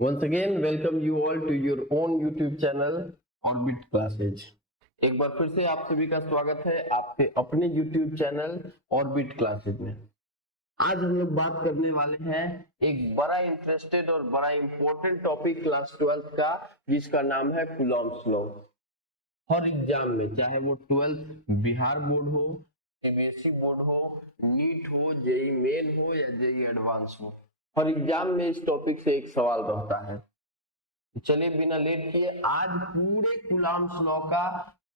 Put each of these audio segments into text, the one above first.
Once again, welcome you all to your own YouTube channel Orbit Classes। एक बार फिर से आप सभी का स्वागत है आपके अपने YouTube चैनल ऑर्बिट क्लासेज में। आज हम लोग बात करने वाले हैं एक बड़ा इंटरेस्टेड और बड़ा इंपॉर्टेंट टॉपिक क्लास 12th का, जिसका नाम है कूलॉम्स लॉ। हर एग्जाम में, चाहे वो 12th बिहार बोर्ड हो, सीबीएसई बोर्ड हो, नीट हो, जेई मेन हो या जेई एडवांस हो, हर एग्जाम में इस टॉपिक से एक सवाल रहता है। चलिए बिना लेट किए आज पूरे कूलॉम्स लॉ का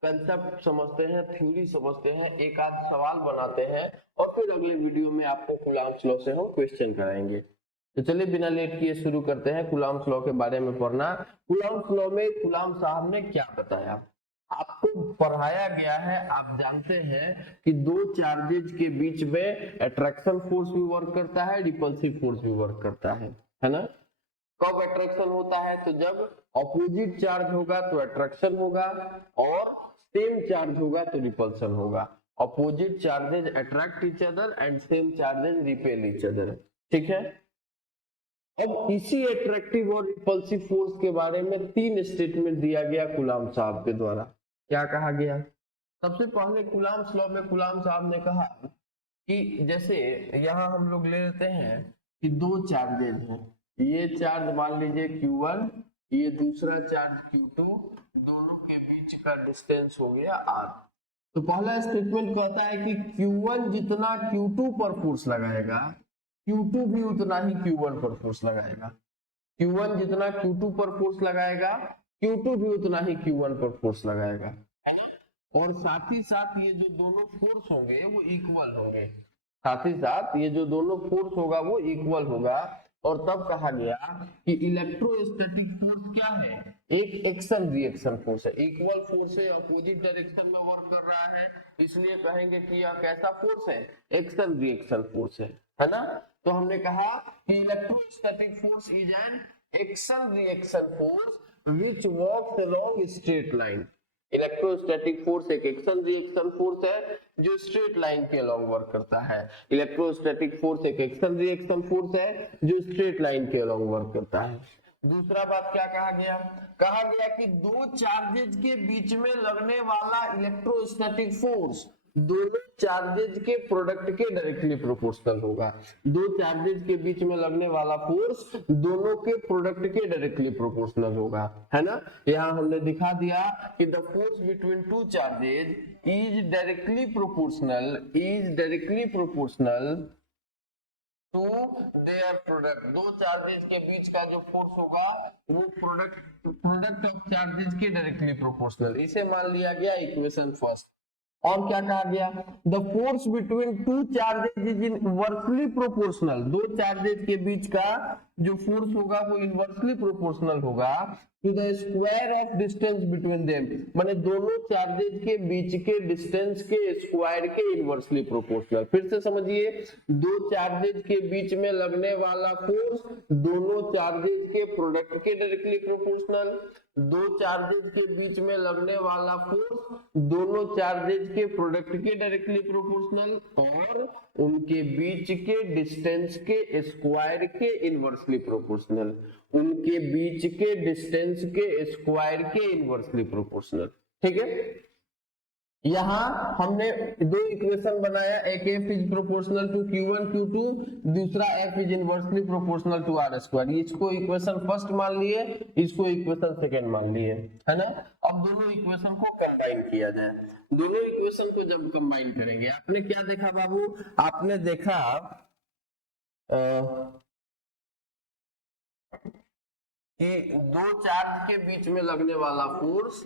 कंसेप्ट समझते हैं, थ्योरी समझते हैं, एक आध सवाल बनाते हैं और फिर अगले वीडियो में आपको कूलॉम्स लॉ से हम क्वेश्चन कराएंगे। तो चलिए बिना लेट किए शुरू करते हैं कूलॉम्स लॉ के बारे में पढ़ना। कूलॉम्स लॉ में कूलॉम साहब ने क्या बताया, आपको पढ़ाया गया है। आप जानते हैं कि दो चार्जेज के बीच में अट्रैक्शन फोर्स भी वर्क करता है, रिपल्सिव फोर्स भी वर्क करता है ना। कब अट्रैक्शन होता है? तो जब ऑपोजिट चार्ज होगा तो अट्रैक्शन होगा और सेम चार्ज होगा तो रिपल्सन होगा। Opposite charges attract each other and same charges repel each other. ठीक है। अब इसी अट्रैक्टिव और रिपल्सिव फोर्स के बारे में तीन स्टेटमेंट दिया गया कूलॉम साहब के द्वारा। क्या कहा गया? सबसे पहले कूलॉम्स लॉ में कूलॉम साहब ने कहा कि जैसे यहाँ हम लोग ले लेते हैं कि दो चार्जेज हैं, ये चार्ज मान लीजिए Q1, ये दूसरा चार्ज Q2, दोनों के बीच का डिस्टेंस हो गया R। तो पहला स्टेटमेंट कहता है कि Q1 जितना Q2 पर फोर्स लगाएगा, Q2 भी उतना ही Q1 पर फोर्स लगाएगा। Q1 जितना Q2 पर फोर्स लगाएगा, Q2 भी उतना ही Q1 पर फोर्स लगाएगा। और साथ ही साथ ये जो दोनों फोर्स होंगे वो इक्वल होंगे। साथ ही साथ ये जो दोनों फोर्स होगा वो इक्वल होगा। और तब कहा गया कि इलेक्ट्रोस्टैटिक फोर्स क्या है? एक एक्शन रिएक्शन फोर्स है। इक्वल फोर्स है, अपोजिट डायरेक्शन में वर्क कर रहा है, इसलिए कहेंगे कि यह कैसा फोर्स है? एक्शन रिएक्शन फोर्स है ना। तो हमने कहा कि electrostatic force is an action reaction force which works along straight line. Electrostatic force एक एक्शन रिएक्शन फोर्स है जो स्ट्रेट लाइन के अलोंग वर्क करता है। इलेक्ट्रोस्टैटिक फोर्स एक एक्शन रिएक्शन फोर्स है जो स्ट्रेट लाइन के अलोंग वर्क करता है। दूसरा बात क्या कहा गया? कहा गया कि दो चार्जेज के बीच में लगने वाला इलेक्ट्रोस्टैटिक फोर्स दोनों चार्जेज के प्रोडक्ट के डायरेक्टली प्रोपोर्शनल होगा। दो चार्जेज के बीच में लगने वाला फोर्स दोनों के प्रोडक्ट के डायरेक्टली प्रोपोर्शनल होगा, है ना। यहाँ हमने दिखा दिया कि the force between two charges is directly proportional to their product. दो चार्जेज के बीच का जो फोर्स होगा वो प्रोडक्ट ऑफ चार्जेज के डायरेक्टली प्रोपोर्शनल। इसे मान लिया गया इक्वेशन फर्स्ट। और क्या कहा गया? The force between two charges is inversely proportional. दो चार्जेज के बीच का जो फोर्स होगा वो इनवर्सली प्रोपोर्शनल होगा to the square of distance between them. माने दोनों चार्जेज के बीच के डिस्टेंस के स्क्वायर के इनवर्सली प्रोपोर्शनल। फिर से समझिए, दो चार्जेज के बीच में लगने वाला फोर्स दोनों चार्जेज के प्रोडक्ट के डायरेक्टली प्रोपोर्शनल। दो चार्जेज के बीच में लगने वाला फोर्स दोनों चार्जेज के प्रोडक्ट के डायरेक्टली प्रोपोर्शनल और उनके बीच के डिस्टेंस के स्क्वायर के इनवर्सली प्रोपोर्शनल। उनके बीच के डिस्टेंस के स्क्वायर के इनवर्सली प्रोपोर्शनल। ठीक है। यहां हमने दो इक्वेशन बनाया, एक f is proportional to Q1 Q2, दूसरा f is inversely proportional to R square. इसको इक्वेशन फर्स्ट मान लिए, इसको इक्वेशन सेकंड मान लिए, है ना। अब दोनों इक्वेशन को कंबाइन किया जाए। दोनों इक्वेशन को जब कंबाइन करेंगे, आपने क्या देखा बाबू? आपने देखा कि दो चार्ज के बीच में लगने वाला फोर्स,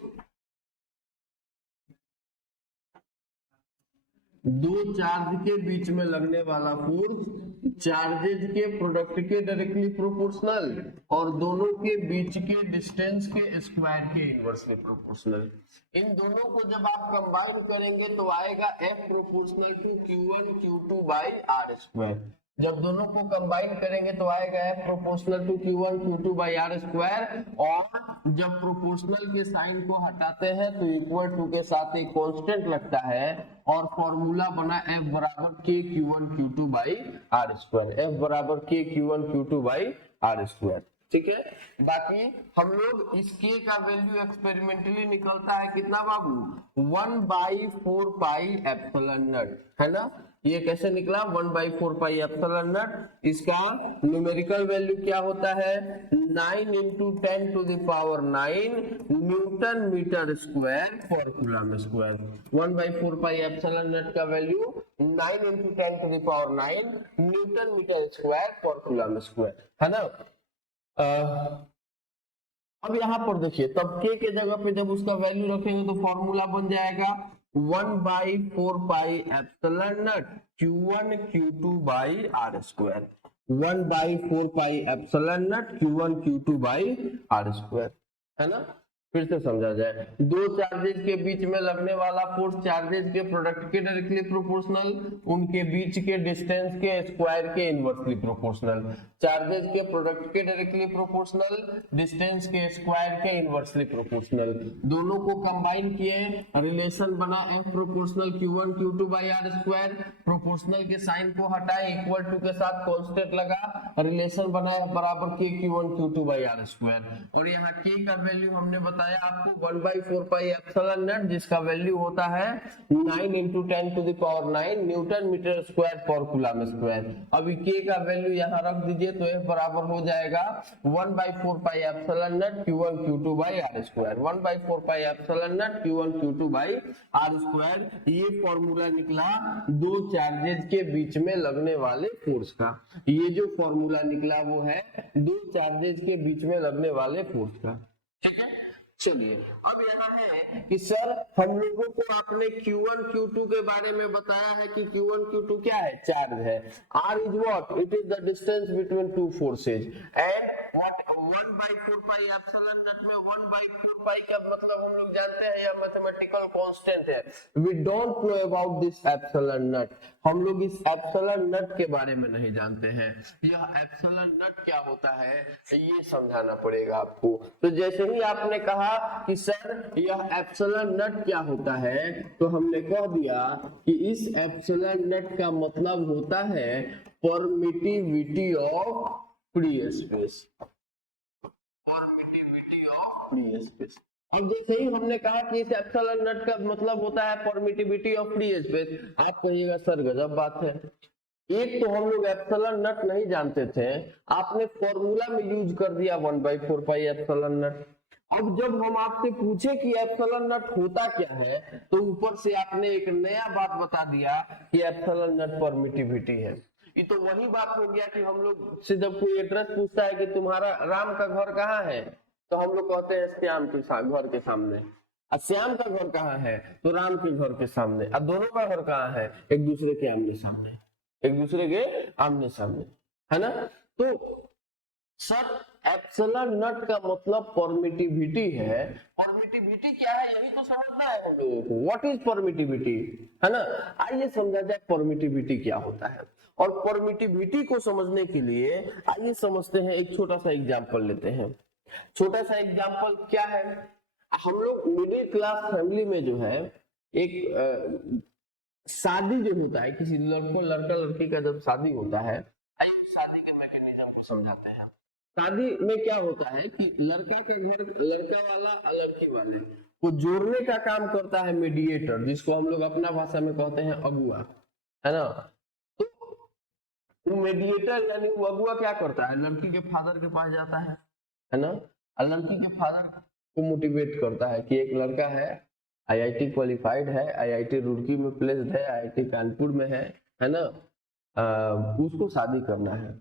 दो चार्ज के बीच में लगने वाला फोर्स चार्जेज के प्रोडक्ट के डायरेक्टली प्रोपोर्शनल और दोनों के बीच के डिस्टेंस के स्क्वायर के इनवर्सली प्रोपोर्शनल। इन दोनों को जब आप कंबाइन करेंगे तो आएगा F proportional to Q1 Q2 by R square. जब दोनों को कंबाइन करेंगे तो आएगा F proportional to Q1 Q2 by R square. और जब प्रोपोर्शनल के साइन को हटाते हैं तो इक्वल टू के साथ एक कांस्टेंट लगता है और फॉर्मूला बना F बराबर K Q1 Q2 by R square. F बराबर K Q1 Q2 by R square. ठीक है। बाकी हम लोग इस k का वैल्यू एक्सपेरिमेंटली निकलता है कितना बाबू, 1/4 पाई एप्सिलॉन नॉट, है ना। ये कैसे निकला, 1/4 पाई एप्सिलॉन नॉट। इसका न्यूमेरिकल वैल्यू क्या होता है, 9 × 10⁹ न्यूटन मीटर स्क्वायर पर coulomb square. 1/4 pi epsilon not का वैल्यू 9 × 10⁹ न्यूटन मीटर स्क्वायर पर कूलम स्क्वायर, है ना। अब यहाँ पर देखिए, तब k के जगह पे जब उसका वैल्यू रखेंगे तो फॉर्मूला बन जाएगा 1/4 pi epsilon naught q1 q2 by are square. 1/4 pi epsilon naught q1 q2 by are square, है ना। फिर से समझा जाए, दो चार्जेज के बीच में लगने वाला फोर्स चार्जेज के प्रोडक्ट के डायरेक्टली प्रोपोर्शनल, उनके बीच के डिस्टेंस के स्क्वायर के इनवर्सली प्रोपोर्शनल। चार्जेज के प्रोडक्ट के डायरेक्टली प्रोपोर्शनल, डिस्टेंस के स्क्वायर के इनवर्सली प्रोपोर्शनल, दोनों को कंबाइन किए, रिलेशन बना F proportional q1 q2 by are square. Proportional के साइन को हटाए, इक्वल टू के साथ कांस्टेंट लगा, रिलेशन बनाया बराबर k q1 q2 by are square. और यहाँ k का वैल्यू हमने बताया आपको 1/4 पाई एप्सिलॉन नॉट, जिसका वैल्यू होता है 9 × 10⁹ न्यूटन मीटर स्क्वायर पर कूलम स्क्वायर। अभी k का वैल्यू यहाँ रख दीजिए तो F बराबर हो जाएगा 1/4 pi epsilon naught q1 q2 by are square. 1/4 pi epsilon naught q1 q2 by are square. ये फॉर्मूला निकला दो चार्जेज के बीच में लगने वाले फोर्स का। ये जो फॉर्मूला निकला वो है दो चार्जेज के बीच में लगने वाले फोर्स का, ठीक है। चलिए, अब यहाँ है कि सर हम लोगों को आपने Q1 Q2 के बारे में बताया है कि Q1 Q2 क्या है, चार्ज है। R is what? It is the distance between two forces and what 1/4 pi epsilon not में 1/4 पाई का मतलब हम लोग जानते हैं, यह मैथमेटिकल कांस्टेंट है। We don't know about this epsilon not, हम लोग इस एप्सिलॉन नॉट के बारे में नहीं जानते हैं। यह एप्सिलॉन नॉट क्या होता है ये समझाना पड़ेगा आपको। तो जैसे ही आपने कहा कि सर यह एप्सिलॉन नॉट क्या होता है, तो हमने कह दिया कि इस एप्सिलॉन नॉट का मतलब होता है permittivity of free space. Permittivity of free space. अब जैसे ही हमने कहा कि इस एप्सिलॉन नॉट का मतलब होता है परमिटिविटी ऑफ फ्री स्पेस, आप कहिएगा सर गजब बात है, एक तो हम लोग एप्सिलॉन नॉट नहीं जानते थे, आपने फॉर्मूला में यूज कर दिया 1/4 पाई एप्सिलॉन नॉट। अब जब हम आपसे पूछे कि एप्सिलॉन नॉट होता क्या है, तो ऊपर से आपने एक नया बात बता दिया कि एप्सिलॉन नॉट परमिटिविटी है। ये तो वही बात हो गया कि हम लोग से जब कोई एड्रेस पूछता है कि तुम्हारा राम का घर कहाँ है, तो हम लोग कहते हैं श्याम के घर के सामने। और श्याम का घर कहाँ है, तो राम के घर के सामने। और दोनों का घर कहाँ है, एक दूसरे के आमने सामने, एक दूसरे के आमने सामने, है ना। तो सर एप्सिलॉन नॉट का मतलब परमिटिविटी है। परमिटिविटी क्या है यही तो समझना है हम लोगों को, व्हाट इज परमिटिविटी, है ना। आइए समझा जाए परमिटिविटी क्या होता है। और परमिटिविटी को समझने के लिए आइए समझते हैं, एक छोटा सा एग्जांपल लेते हैं। छोटा सा एग्जांपल क्या है, हम लोग मिडिल क्लास फैमिली में जो है एक शादी जो होता है, किसी लड़का लड़की का जब शादी होता है, शादी के मैकेनिज्म को समझाते हैं। शादी में क्या होता है कि लड़का के घर लड़का वाला और लड़की वाले को जोड़ने का काम करता है मीडिएटर, जिसको हम लोग अपना भाषा में कहते हैं अगुआ, है ना। तो मीडिएटर यानी वो अगुआ क्या करता है, लड़की के फादर के पास जाता है ना, और लड़की के फादर को मोटिवेट करता है कि एक लड़का है, आईआईटी क्वालिफाइड है, आईआईटी रुड़की में प्लेस्ड है, आईआईटी कानपुर में है ना, उसको शादी करना है।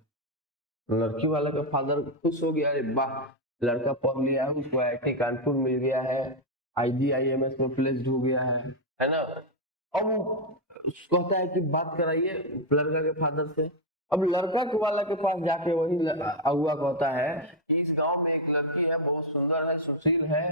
लड़की वाला का फादर खुश हो गया, अरे वाह लड़का पढ़ लिया है, उसको आईआईटी कानपुर मिल गया है, आईजीआईएमएस में प्लेस्ड हो गया है ना। अब कहता है कि बात कराइए लड़का के फादर से। अब लड़का के वाला के पास जाके वही अगुआ कहता है कि इस गांव में एक लड़की है, बहुत सुंदर है, सुशील है,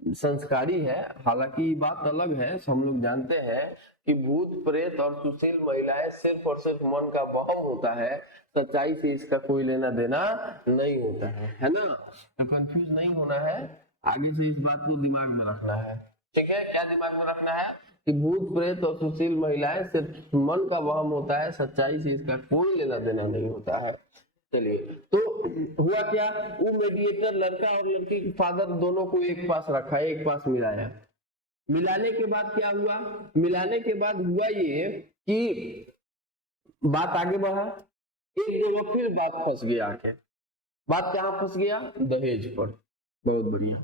संस्कारी है। हालांकि ये बात अलग है, हम लोग जानते हैं कि भूत प्रेत और सुशील महिलाएं सिर्फ और सिर्फ मन का वहम होता है, सच्चाई से इसका कोई लेना देना नहीं होता है ना। तो कंफ्यूज नहीं होना है, आगे से इस बात को दिमाग में रखना है, ठीक है। क्या दिमाग में रखना है कि भूत प्रेत और सुशील महिलाएं सिर्फ मन का वहम होता है, सच्चाई से इसका कोई लेना देना नहीं होता है। चलिए, तो हुआ क्या, वो मेडिएटर लड़का और लड़की के फादर दोनों को एक पास रखा, एक पास मिलाया। मिलाने के बाद क्या हुआ, मिलाने के बाद हुआ ये कि बात आगे बढ़ा, एक जगह फिर बात फंस गया आके। बात कहाँ फंस गया, दहेज पर। बहुत बढ़िया।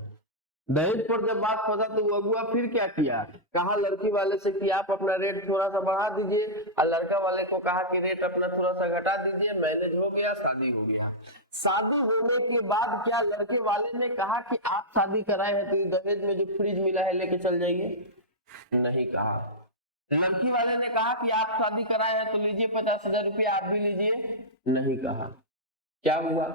दहेज पर जब बात फंसा तो वो अगुआ फिर क्या किया, कहा लड़की वाले से कि आप अपना रेट थोड़ा सा बढ़ा दीजिए, और लड़का वाले को कहा कि रेट अपना थोड़ा सा घटा दीजिए। मैनेज हो गया, शादी हो गया। शादी होने के बाद क्या लड़के वाले ने कहा कि आप शादी कराए हैं तो ये दहेज में जो फ्रिज मिला है लेके चल जाइए? नहीं कहा। लड़की वाले ने कहा कि आप शादी कराए हैं तो लीजिए 50,000 रुपया आप भी लीजिए? नहीं कहा। क्या हुआ,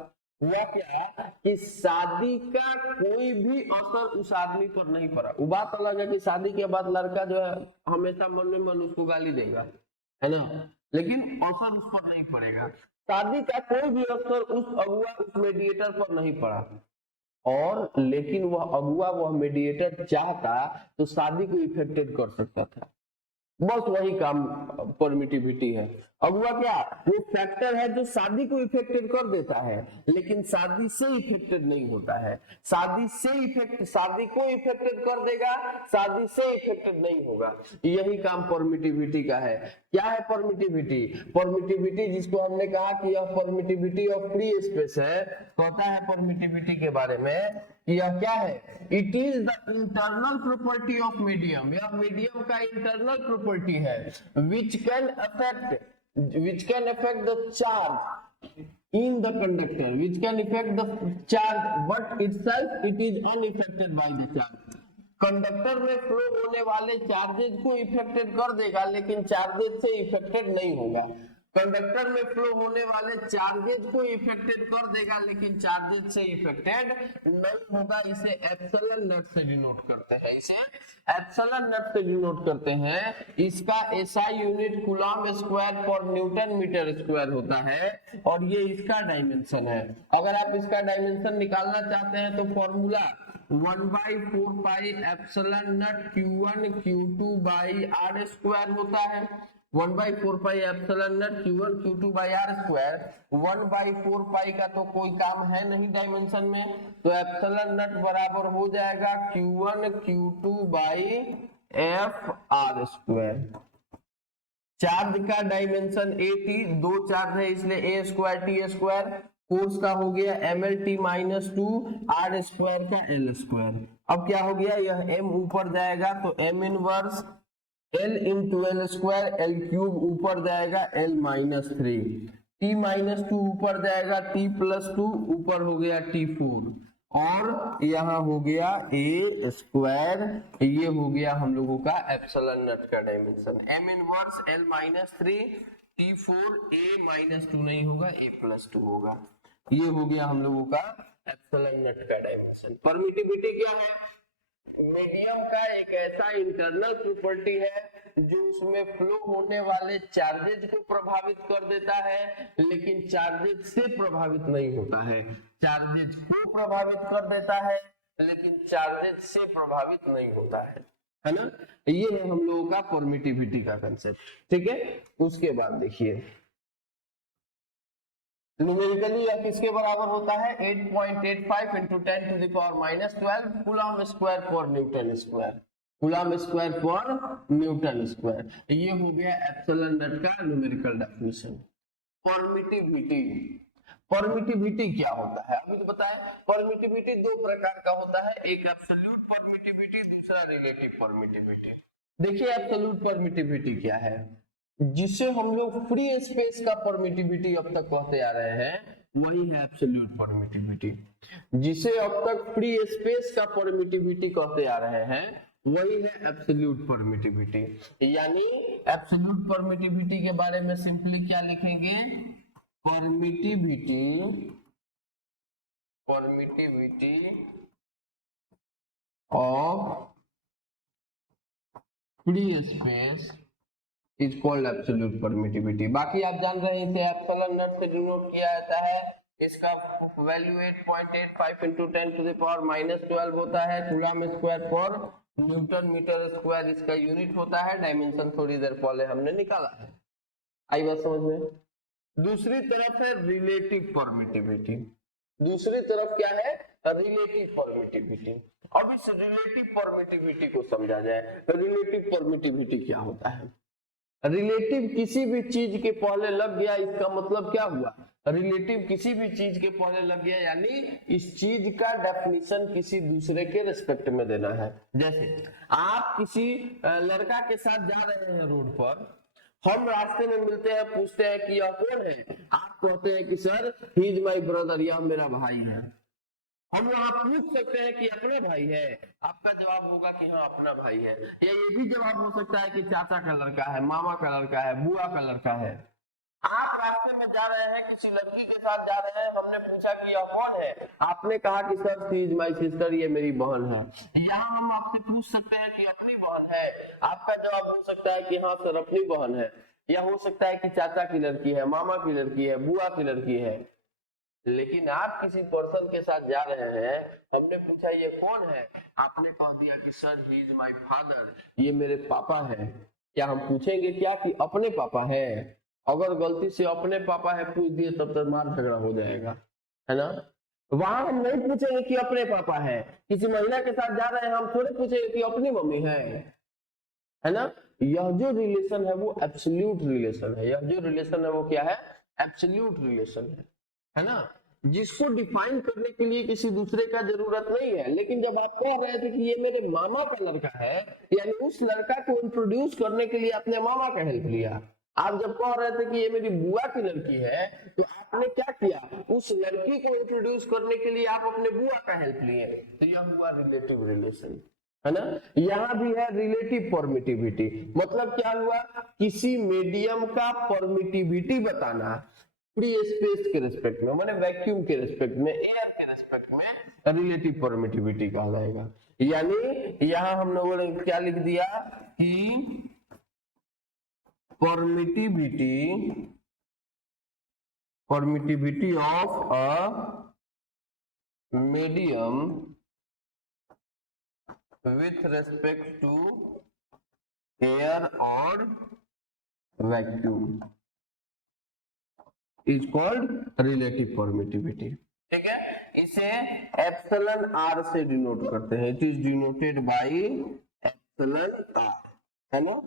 हुआ क्या कि शादी का कोई भी असर उस आदमी पर नहीं पड़ा। वो बात अलग है कि शादी के बाद लड़का जो है हमेशा मन में मन उसको गाली देगा, है ना, लेकिन असर उस पर नहीं पड़ेगा। शादी का कोई भी असर उस अगुआ, उस मेडिएटर पर नहीं पड़ा। और लेकिन वह अगुआ, वह मेडिएटर चाहता तो शादी को इफेक्टेड कर सकता था। बस वही काम परमिटिविटी है। अगुआ क्या, वो फैक्टर है जो शादी को इफेक्टेड कर देता है, लेकिन शादी से इफेक्टेड नहीं होता है। शादी से इफेक्ट, शादी को इफेक्टेड कर देगा, शादी से इफेक्टेड नहीं होगा। यही काम परमिटिविटी का है। क्या है परमिटिविटी? परमिटिविटी जिसको हमने कहा कि यह परमिटिविटी ऑफ फ्री स्पेस है, कहता है परमिटिविटी के बारे में कि यह क्या है, it is the internal property of medium. यह मीडियम का इंटरनल प्रॉपर्टी है, which can affect the charge in the conductor, which can affect the charge, but itself it is unaffected by the charge। Conductor में flow होने वाले charges को affected कर देगा, लेकिन चार्जेज से इफेक्टेड नहीं होगा। कंडक्टर में फ्लो होने वाले चार्जेज को इफेक्टेड कर देगा, लेकिन चार्जेज से इफेक्टेड नहीं होगा। इसे एप्सिलॉन नॉट से डिनोट करते हैं, इसे एप्सिलॉन नॉट से डिनोट करते हैं। इसका एसआई यूनिट कूलम्ब स्क्वायर पर न्यूटन मीटर स्क्वायर होता है, और ये इसका डायमेंशन है। अगर आप इसका डायमेंशन निकालना चाहते हैं तो formula 1/4 pi epsilon naught Q1 Q2 by are square होता है। 1/4 pi epsilon naught Q1 Q2 by are square. 1/4 pi का तो कोई काम है नहीं डायमेंशन में, तो एप्सिलॉन नॉट बराबर हो जाएगा Q1 Q2 by F R square. Charge का डायमेंशन AT, दो चार्ज है इसलिए A square T square. Force का हो गया MLT माइनस 2 आर स्क्वायर का L स्क्वायर। अब क्या हो गया, यह M ऊपर जाएगा तो M inverse L into L square, L cube ऊपर जाएगा L माइनस 3, T माइनस 2 ऊपर जाएगा, T प्लस 2 ऊपर हो गया T4, और यहाँ हो गया A स्क्वायर। ये हो गया हम लोगों का एप्सिलॉन नॉट का dimension. M inverse L minus 3, T4 A minus 2 नहीं होगा, A प्लस 2 होगा। ये हो गया हम लोगों का एप्सिलॉन नॉट का डायमेंशन। परमिटिविटी क्या है, मीडियम का एक ऐसा इंटरनल प्रॉपर्टी है जो उसमें फ्लो होने वाले चार्जेज को प्रभावित कर देता है, लेकिन चार्जेज से प्रभावित नहीं होता है। चार्जेज को प्रभावित कर देता है, लेकिन चार्जेज से प्रभावित नहीं होता है ना। ये है हम लोगों का परमिटिविटी का कंसेप्ट, ठीक है। उसके बाद देखिए न्यूमेरिकली यह किसके बराबर होता है, 8.85 into 10 to the power minus 12 coulomb square पर न्यूटन स्क्वायर, कूलम्ब स्क्वायर पर न्यूटन स्क्वायर। ये हो गया एप्सिलॉन नॉट का न्यूमेरिकल डेफिनेशन। परमिटिविटी, परमिटिविटी क्या होता है अभी तो बताएं। परमिटिविटी दो प्रकार का होता है, एक एब्सोल्यूट परमिटिविटी, दूसरा रिलेटिव परमिटिविटी। देखिए एब्सोल्यूट परमिटिविटी क्या है, जिसे हम लोग फ्री स्पेस का परमिटिविटी अब तक कहते आ रहे हैं, वही है एब्सोल्यूट परमिटिविटी। जिसे अब तक फ्री स्पेस का परमिटिविटी कहते आ रहे हैं, वही है एब्सोल्यूट परमिटिविटी। यानी एब्सोल्यूट परमिटिविटी के बारे में सिंपली क्या लिखेंगे, permittivity, permittivity of free space is called absolute permittivity. बाकी आप जान रहे हैं इसे एप्सिलॉन नॉट से डिनोट किया जाता है। इसका value 8.85 into 10 to the power minus 12 होता है, कूलम्ब स्क्वायर पर न्यूटन मीटर स्क्वायर इसका यूनिट होता है। डायमेंशन थोड़ी देर पहले हमने निकाला है, आई बात समझ में। दूसरी तरफ है रिलेटिव परमिटिविटी। दूसरी तरफ क्या है? Relative permittivity. अब इस रिलेटिव परमिटिविटी को समझा जाए। रिलेटिव परमिटिविटी क्या होता है? रिलेटिव किसी भी चीज के पहले लग गया, इसका मतलब क्या हुआ? रिलेटिव किसी भी चीज के पहले लग गया, यानी इस चीज का डेफिनेशन किसी दूसरे के रिस्पेक्ट में देना है। जैसे आप किसी लड़का के साथ जा रहे हैं रोड पर, हम रास्ते में मिलते हैं, पूछते हैं कि यह कौन है? आप कहते हैं कि sir he is my brother, यह मेरा भाई है। हम यहाँ पूछ सकते हैं कि अपना भाई है? आपका जवाब होगा कि हाँ अपना भाई है। या ये भी जवाब हो सकता है कि चाचा का लड़का है, मामा का लड़का है, बुआ का लड़का है। आप रास्ते में जा रहे हैं, किसी लड़की के साथ जा रहे हैं, हमने पूछा कि यह कौन है? आपने कहा कि sir she is my sister, ये मेरी बहन है। यहाँ हम आपसे पूछ सकते हैं कि अपनी बहन है? आपका जवाब हो सकता है कि हाँ सर अपनी बहन है। या हो सकता है कि चाचा की लड़की है, मामा की लड़की है, बुआ की लड़की है। लेकिन आप किसी पर्सन के साथ जा रहे हैं, हमने पूछा ये कौन है? आपने कह दिया कि sir he is my father, ये मेरे पापा है। क्या हम पूछेंगे क्या कि अपने पापा है? अगर गलती से अपने पापा है पूछ दिए तब तो मार झगड़ा हो जाएगा, है ना? वहां हम नहीं पूछेंगे कि अपने पापा है। किसी महिला के साथ जा रहे हैं, हम थोड़े पूछेंगे कि अपनी मम्मी है ना? यह जो रिलेशन है वो एब्सोल्यूट रिलेशन है। यह जो रिलेशन है वो क्या है? एब्सोल्यूट रिलेशन है ना? जिसको डिफाइन करने के लिए किसी दूसरे का जरूरत नहीं है। लेकिन जब आप कह रहे थे कि ये मेरे मामा का लड़का है, यानी उस लड़का को इंट्रोड्यूस करने के लिए आपने मामा का हेल्प लिया। आप जब कह रहे थे कि ये मेरी बुआ की लड़की है, तो आपने क्या किया? उस लड़की को इंट्रोड्यूस करने के लिए आप अपने बुआ का हेल्प लिए। तो यह हुआ रिलेटिव रिलेशन, है ना? यहाँ भी है रिलेटिव परमिटिविटी। मतलब क्या हुआ? किसी मीडियम का परमिटिविटी बताना फ्री स्पेस के रिस्पेक्ट में, माने वैक्यूम के रिस्पेक्ट में, एयर के रिस्पेक्ट में रिलेटिव परमिटिविटी कहा जाएगा। यानी यहां हम लोगों ने क्या लिख दिया कि permittivity of a medium with respect to air और vacuum is called relative permittivity. ठीक है, इसे एप्सिलॉन आर से डिनोट करते हैं। It is denoted by epsilon R, है ना?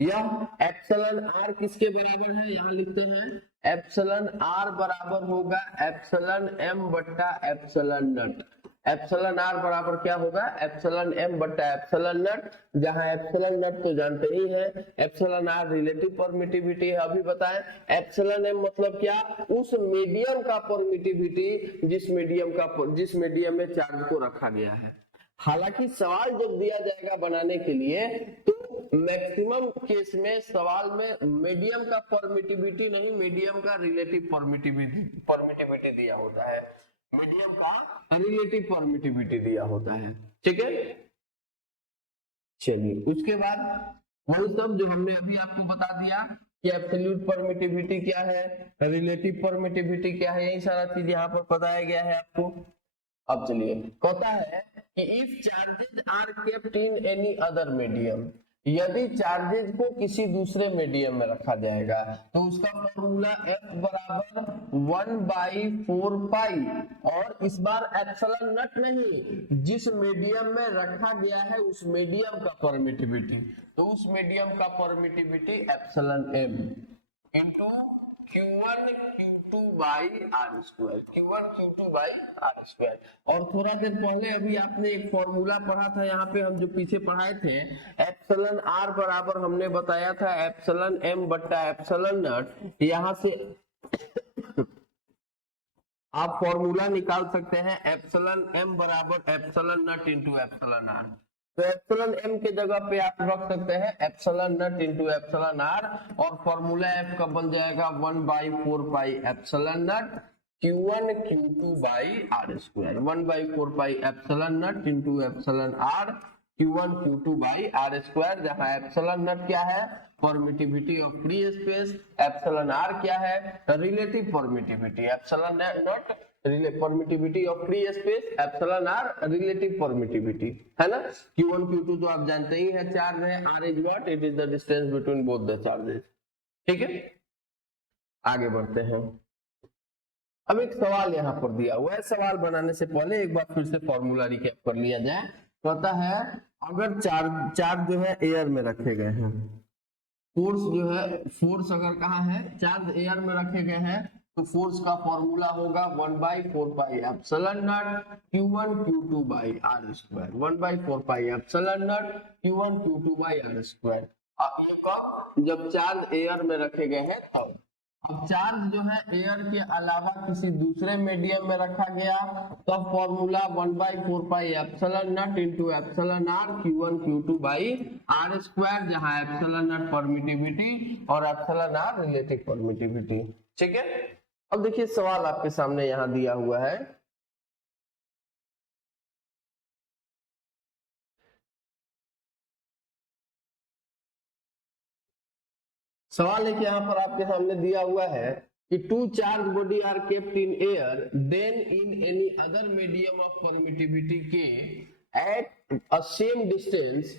यह एप्सिलॉन आर किसके बराबर है? यहां लिखते हैं एप्सिलॉन आर बराबर होगा एप्सिलॉन एम बट्टा एप्सिलॉन नट। एप्सिलॉन आर बराबर क्या होगा? एप्सिलॉन एम बट्टा एप्सिलॉन नट, जहां एप्सिलॉन नट तो जानते ही हैं। एप्सिलॉन आर रिलेटिव परमिटिविटी है, अभी बताएं। एप्सिलॉन एम मतलब क्या? उस मीडियम का परमिटिविटी जिस मीडियम में चार्ज को रखा गया है। हालांकि सवाल जब दिया जाएगा बनाने के लिए, तो मैक्सिमम केस में सवाल में मीडियम का परमिटिविटी नहीं, मीडियम का रिलेटिव परमिटिविटी दिया होता है। मीडियम का रिलेटिव परमिटिविटी दिया होता है। ठीक है, चलिए उसके बाद वो सब जो हमने अभी आपको बता दिया कि एब्सोल्यूट परमिटिविटी क्या है, रिलेटिव परमिटिविटी क्या है, यही सारा चीज यहाँ पर बताया गया है आपको। अब चलिए, कहता है कि if charges are kept in any other medium, यदि चार्जेस को किसी दूसरे मीडियम में रखा जाएगा तो उसका फॉर्मूला F बराबर 1/4 पाई, और इस बार एप्सिलॉन नट नहीं, जिस मीडियम में रखा गया है उस मीडियम का परमिटिविटी, तो उस मीडियम का permittivity epsilon M into Q1 Q2 by are square, Q1 Q2 by are square. और थोड़ा देर पहले अभी आपने एक फॉर्मूला पढ़ा था, यहाँ पे हम जो पीछे पढ़ाए थे, एप्सिलॉन आर बराबर हमने बताया था एप्सिलॉन एम बट्टा एप्सिलॉन नट। यहाँ से आप फॉर्मूला निकाल सकते हैं एप्सिलॉन एम बराबर epsilon naught into epsilon are. तो एप्सिलॉन एम के जगह पे आप रख सकते हैं epsilon naught into epsilon R, और फॉर्मूला एफ का बन जाएगा 1/4 pi epsilon naught Q1 Q2 by are square. 1/4 pi epsilon naught into epsilon are Q1 Q2 by are square, जहां एप्सिलॉन नट क्या है? Permittivity of free space. Epsilon r क्या है? Relative permittivity. Epsilon naught permittivity of free space, epsilon r relative permittivity, है ना? Q1 Q2 तो आप जानते ही हैं चार्ज है, R is what? It is the distance between both the charges. ठीक है, आगे बढ़ते हैं। अब एक सवाल यहाँ पर दिया हुआ है, सवाल बनाने से पहले एक बार फिर से फॉर्मूला रिकैप कर लिया जाए। कहता है अगर चार्ज जो है एयर में रखे गए हैं, फोर्स जो है, फोर्स अगर कहाँ है, चार्ज एयर में रखे गए हैं, तो फोर्स का फॉर्मूला होगा 1/4 pi epsilon naught Q1 Q2 by are square. 1/4 pi epsilon naught Q1 Q2 by are square. अब ये कब, जब चार्ज एयर में रखे गए हैं तब। अब चार्ज जो है एयर के अलावा किसी दूसरे मीडियम में रखा गया, तब formula 1/4 pi epsilon naught into epsilon are Q1 Q2 by are square, जहां एप्सिलॉन नॉट परमिटिविटी और एप्सिलॉन आर रिलेटिव परमिटिविटी। ठीक है, अब देखिए सवाल आपके सामने यहां दिया हुआ है। सवाल है कि यहाँ पर आपके सामने दिया हुआ है कि two charge body are kept in air, then in any other medium of permittivity K at a same distance,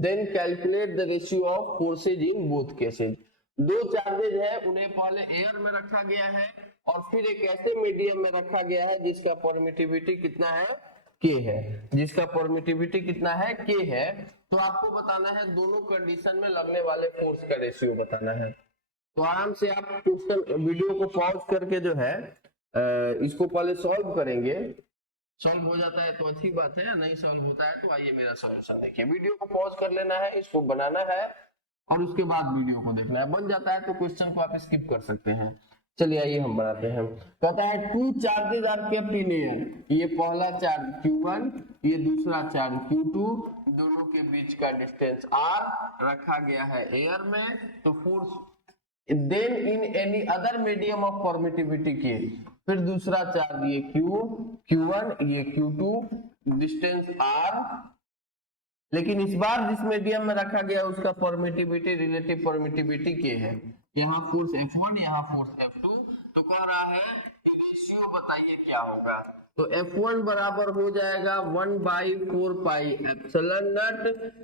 then calculate the ratio of forces in both cases. दो चार्जेज है, उन्हें पहले एयर में रखा गया है और फिर एक ऐसे मीडियम में रखा गया है जिसका परमिटिविटी कितना है, के है, जिसका परमिटिविटी कितना है, के है। तो आपको बताना है दोनों कंडीशन में लगने वाले फोर्स का रेशियो बताना है। तो आराम से आप क्वेश्चन वीडियो को पॉज करके जो है इसको पहले सॉल्व करेंगे। सॉल्व हो जाता है तो अच्छी बात है, नहीं सॉल्व होता है तो आइए मेरा सॉल्यूशन देखिए। वीडियो को पॉज कर लेना है, इसको बनाना है और उसके बाद वीडियो को देखना है। बन जाता है तो क्वेश्चन को आप स्किप कर सकते हैं। चलिए आइए हम बनाते हैं। कहता है two charges are kept in air, ये पहला चार्ज Q1, ये दूसरा चार्ज Q2, दोनों के बीच का डिस्टेंस R रखा गया है एयर में, तो force then in any other medium of permittivity के, फिर दूसरा चार्ज ये Q1, ये Q2, डिस्टेंस R, लेकिन इस बार जिस मीडियम में रखा गया उसका परमिटिविटी रिलेटिव परमिटिविटी के है। यहाँ फोर्स F1, यहाँ फोर्स F2। तो कह रहा है कि रेशियो बताइए क्या होगा। तो F1 बराबर हो जाएगा 1/4 pi epsilon naught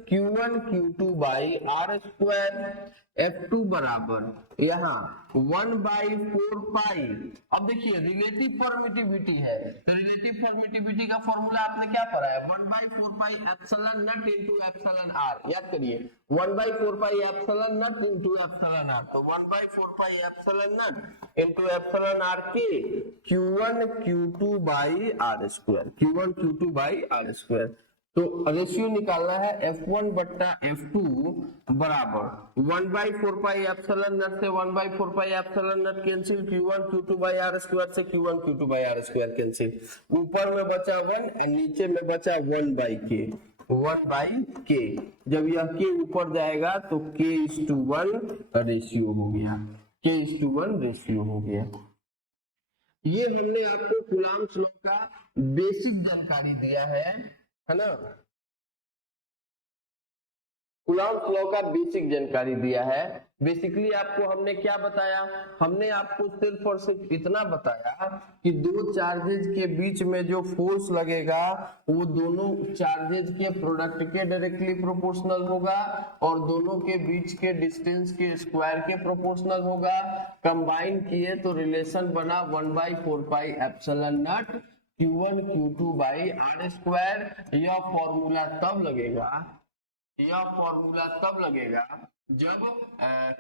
Q1 Q2 by are square. F2 बराबर यहाँ 1/4 पाई, अब देखिए रिलेटिव परमिटिविटी है, तो रिलेटिव परमिटिविटी का फॉर्मूला आपने क्या पढ़ा है, 1/4 pi epsilon naught into epsilon r. याद करिए 1/4 pi epsilon naught into epsilon are, तो 1/4 pi epsilon naught into epsilon r के Q1 Q2 by are square, Q1 Q2 by are square. तो रेशियो निकालना है F1 बट्टा F2 बराबर 1/4 pi epsilon naught से 1/4 pi epsilon naught cancel, Q1 Q2 by are square से Q1 Q2 by are square cancel, ऊपर में बचा 1 और नीचे में बचा 1/k, 1/k। जब यह k ऊपर जाएगा तो k:1 रेशियो हो गया, k:1 रेशियो हो गया। ये हमने आपको कूलॉम्स लॉ का बेसिक जानकारी दिया है ना, कूलॉम्स लॉ का बेसिक जानकारी दिया है। बेसिकली आपको हमने क्या बताया, हमने आपको सिर्फ और सिर्फ इतना बताया कि दो चार्जेज के बीच में जो फोर्स लगेगा वो दोनों चार्जेज के प्रोडक्ट के डायरेक्टली प्रोपोर्शनल होगा और दोनों के बीच के डिस्टेंस के स्क्वायर के प्रोपोर्शनल होगा। कंबाइन किए तो रिलेशन बना 1/4 pi epsilon naught Q1 Q2 by are square. यह फॉर्मूला तब लगेगा, यह फॉर्मूला तब लगेगा जब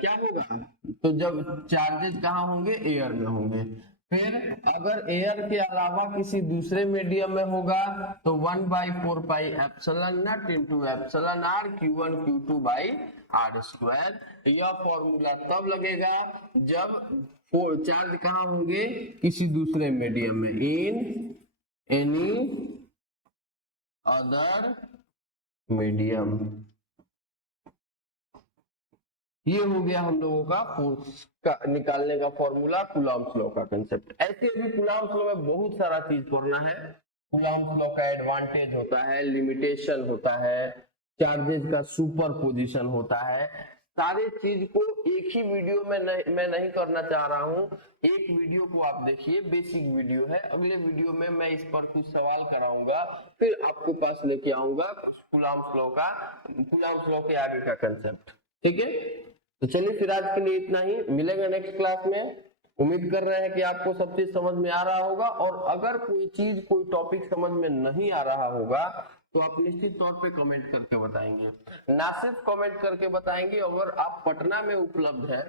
क्या होगा, तो जब चार्जेस कहाँ होंगे, एयर में होंगे। फिर अगर एयर के अलावा किसी दूसरे मीडियम में होगा तो 1/4 pi epsilon naught into epsilon are Q1 Q2 by are square. यह फॉर्मूला तब लगेगा जब चार्ज कहाँ होंगे, किसी दूसरे मीडियम में, इन एनी अदर मीडियम। ये हो गया हम लोगों का फोर्स का निकालने का फॉर्मूला, कूलॉम्स लॉ का कंसेप्ट। ऐसे भी कूलॉम्स लॉ में बहुत सारा चीज पढ़ना है। कूलॉम्स लॉ का एडवांटेज होता है, लिमिटेशन होता है, चार्जेस का सुपरपोजिशन होता है। सारे चीज को एक ही वीडियो में मैं नहीं करना चाह रहा हूँ। एक वीडियो को आप देखिए, बेसिक वीडियो है, अगले वीडियो में मैं इस पर कुछ सवाल कराऊंगा, फिर आपके पास लेके आऊंगा कूलॉम्स लॉ का, कूलॉम्स लॉ के आगे का कंसेप्ट। ठीक है, तो चलिए फिर आज के लिए इतना ही, मिलेंगे नेक्स्ट क्लास में। उम्मीद कर रहे हैं कि आपको सब चीज समझ में आ रहा होगा, और अगर कोई चीज कोई टॉपिक समझ में नहीं आ रहा होगा तो आप निश्चित तौर पे कमेंट करके बताएंगे। ना सिर्फ कमेंट करके बताएंगे, अगर आप पटना में उपलब्ध है,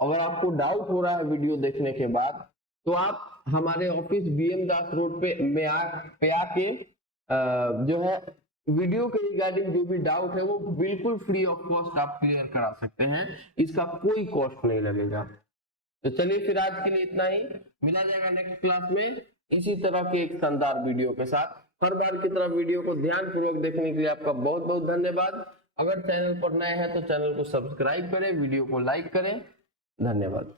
अगर आपको डाउट हो रहा है वीडियो देखने के बाद, तो आप हमारे ऑफिस BM दास रोड पे आके जो है वीडियो के रिगार्डिंग जो भी डाउट है वो बिल्कुल फ्री ऑफ कॉस्ट आप क्लियर करा सकते हैं, इसका कोई कॉस्ट नहीं लगेगा। तो चलिए फिर आज के लिए इतना ही, मिला जाएगा नेक्स्ट क्लास में इसी तरह के एक शानदार वीडियो के साथ। हर बार की तरह वीडियो को ध्यान पूर्वक देखने के लिए आपका बहुत बहुत धन्यवाद। अगर चैनल पर नए हैं तो चैनल को सब्सक्राइब करें, वीडियो को लाइक करें। धन्यवाद।